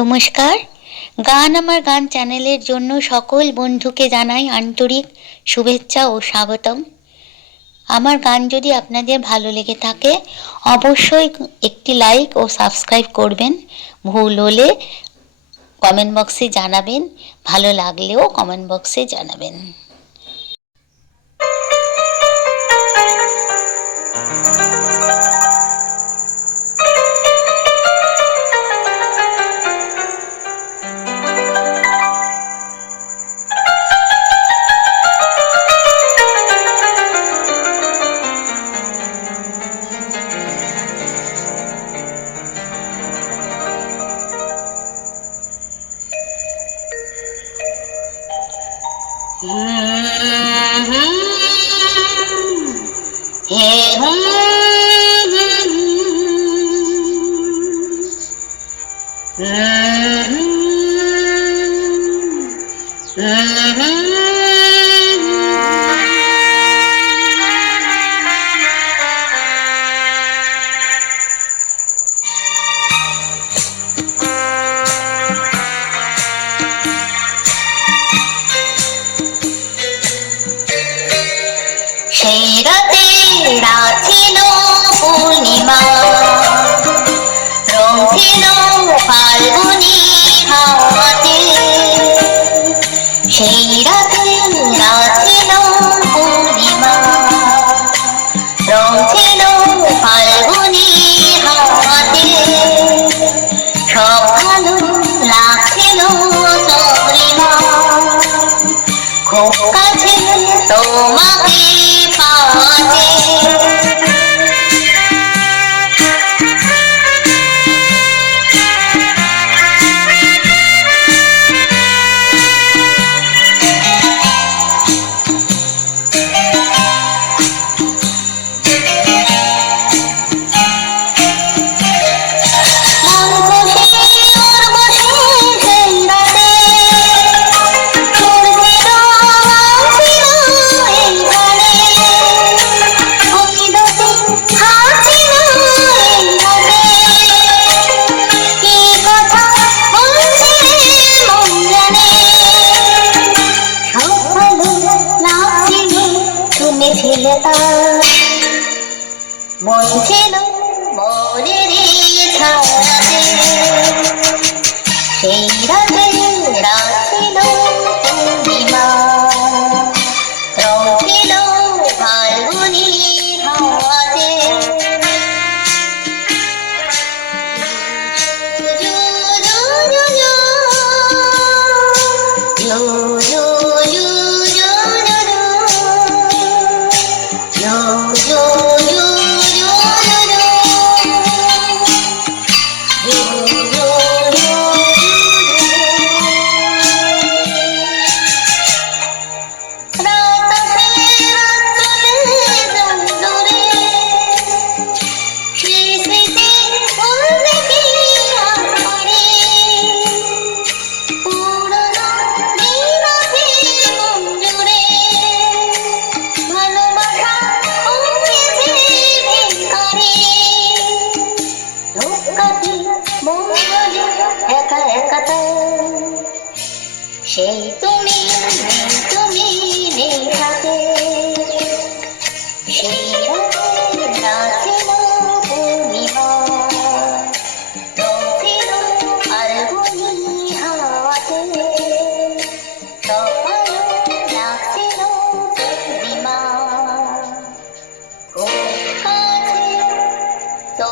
নমস্কার। গান আমার গান চ্যানেলের জন্য সকল বন্ধুকে জানাই আন্তরিক শুভেচ্ছা ও স্বাগতম। আমার গান যদি আপনাদের ভালো লেগে থাকে অবশ্যই একটি লাইক ও সাবস্ক্রাইব করবেন। ভুল হলে কমেন্ট বক্সে জানাবেন, ভালো লাগলেও কমেন্ট বক্সে জানাবেন। সেই রাতে রাত ছিল পূর্ণিমা, রং ছিল ফাল্গুনি হাওয়াতে। সেই রাতে রাত ছিল পূর্ণিমা, রং ছিল ফাল্গুনি হাওয়াতে। সব ভালো লাগছিল চন্দ্রিমা, খুব কাছে তোমাকে পাওয়াতে। মন ছিল মনের ছায়াতে। সেই রাতে রাত ছিল পূর্ণিমা, রং ছিল ফাল্গুনি হাওয়াতে। সেই তুমি তুমি নেই হাতে। সেই রাতে রাত ছিল পূর্ণিমা, রং ছিল ফাল্গুনি হাওয়াতে। সব ভালো লাগছিল চন্দ্রিমা, খুব কাছে তো